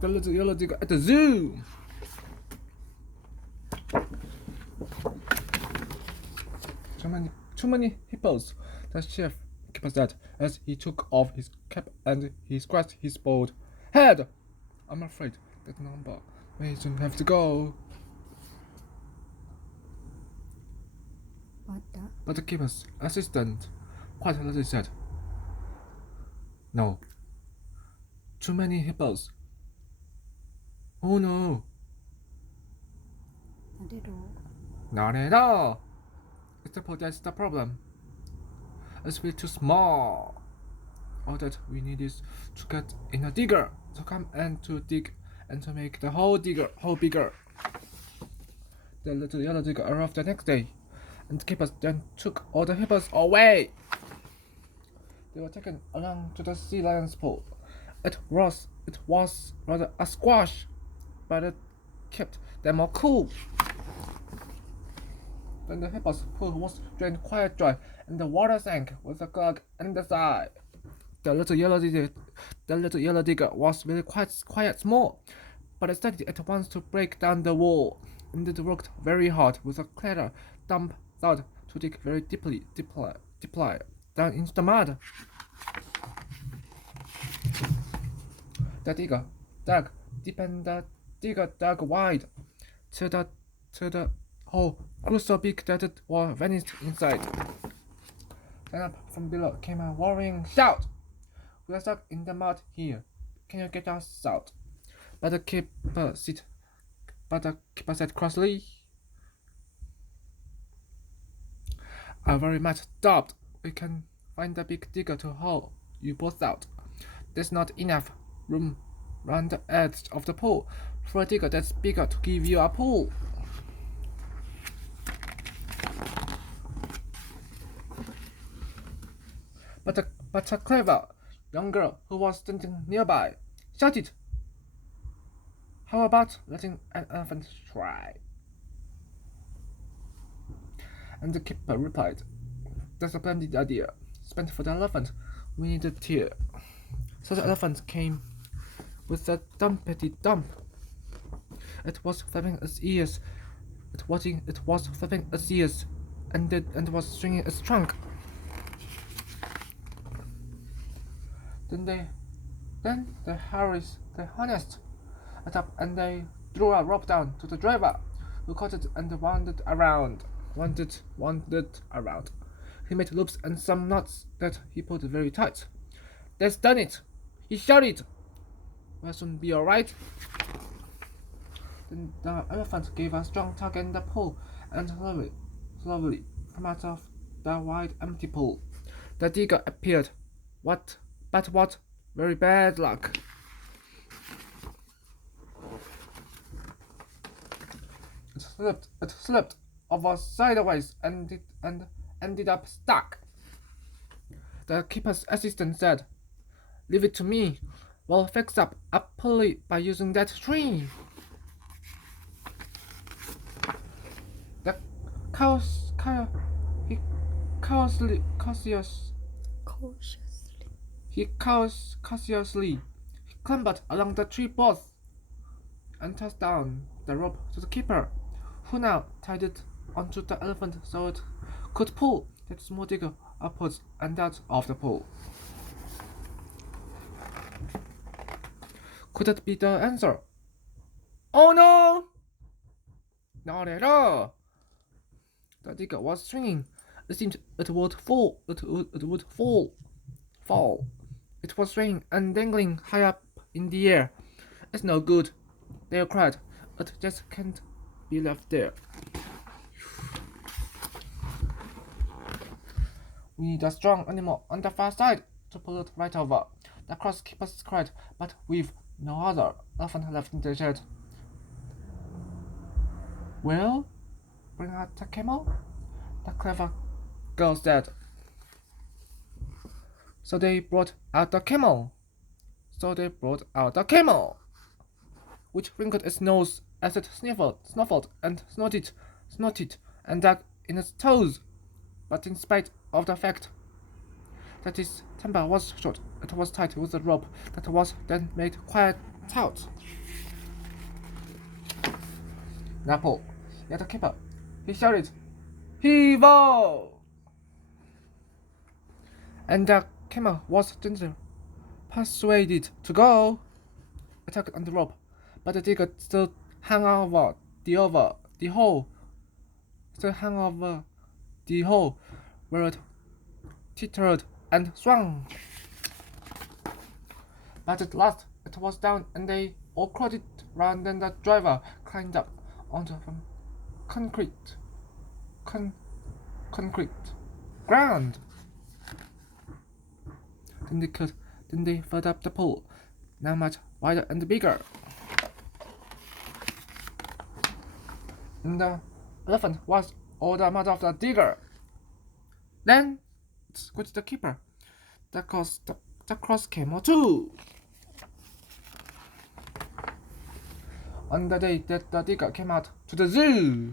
The little yellow digger at the zoo. Too many hippos. The chef keeper said as he took off his cap and he scratched his bald head. I'm afraid that number may soon have to go. But the keeper's assistant quietly said, "No. Too many hippos." Oh no. Not at all. It's the that's the problem. It's way too small. All that we need is to get in a digger to come and to dig and to make the whole bigger. The little yellow digger arrived the next day, and the keepers then took all the hippos away. They were taken along to the sea lion's pool. It was rather a squash, but it kept them all cool. Then the hippo's pool was drained quite dry, and the water sank with a glug and a sigh. The little yellow digger was really quite small, but it started at once to break down the wall, and it worked very hard with a clatter, thump, thud to dig very deeply down into the mud. The digger dug deep and the digger dug wide, till the hole grew so big that it was vanished inside. Then up from below came a worrying shout. "We are stuck in the mud here. Can you get us out?" But the keeper said crossly, "I very much doubt we can find a big digger to haul you both out. There's not enough room round the edge of the pool for a digger that's bigger to give you a pull." But a clever young girl who was standing nearby shouted, "How about letting an elephant try?" And the keeper replied, "That's a splendid idea. Spent for the elephant, we need a tear." So the elephant came with a dumpety dump. It was flapping its ears, and was swinging its trunk. Then the harnessed it up, and they threw a rope down to the driver, who caught it and wound it around. He made loops and some knots that he pulled very tight. "That's done it!" he shouted. "We'll soon be all right." Then the elephant gave a strong tug and a pull, and slowly, from out of the wide empty pool, the digger appeared. What very bad luck. It slipped over sideways and ended up stuck. The keeper's assistant said, "Leave it to me. We'll fix up a pulley by using that tree." The cautiously clambered along the tree post and tossed down the rope to the keeper, who now tied it onto the elephant so it could pull that small digger upwards and out of the pool. Could that be the answer? Oh no! Not at all. The digger was swinging. It seemed it would fall. It was swaying and dangling high up in the air. "It's no good," they cried. "It just can't be left there. We need a strong animal on the far side to pull it right over," the cross keepers cried. "But we've no other elephant left in the shed." "Well, bring out the camel," the clever girl said. So they brought out the camel, which wrinkled its nose as it snuffled and snorted, and dug in its toes. But in spite of the fact that its temper was short, it was tied with a rope that was then made quite Tout. Napple, yet the keeper. He shouted, Heave-o! And the camel was gently persuaded to go. I tugged on the rope, but the digger still hung over the hole. Still hung over the hole, where it tittered and swung. But at last it was down, and they all crowded round, and the driver climbed up onto the concrete ground. Then they filled up the pool, now much wider and bigger. And the elephant was all the mother of the digger. Then screeched the keeper. The cross came too. On the day that the digger came out to the zoo,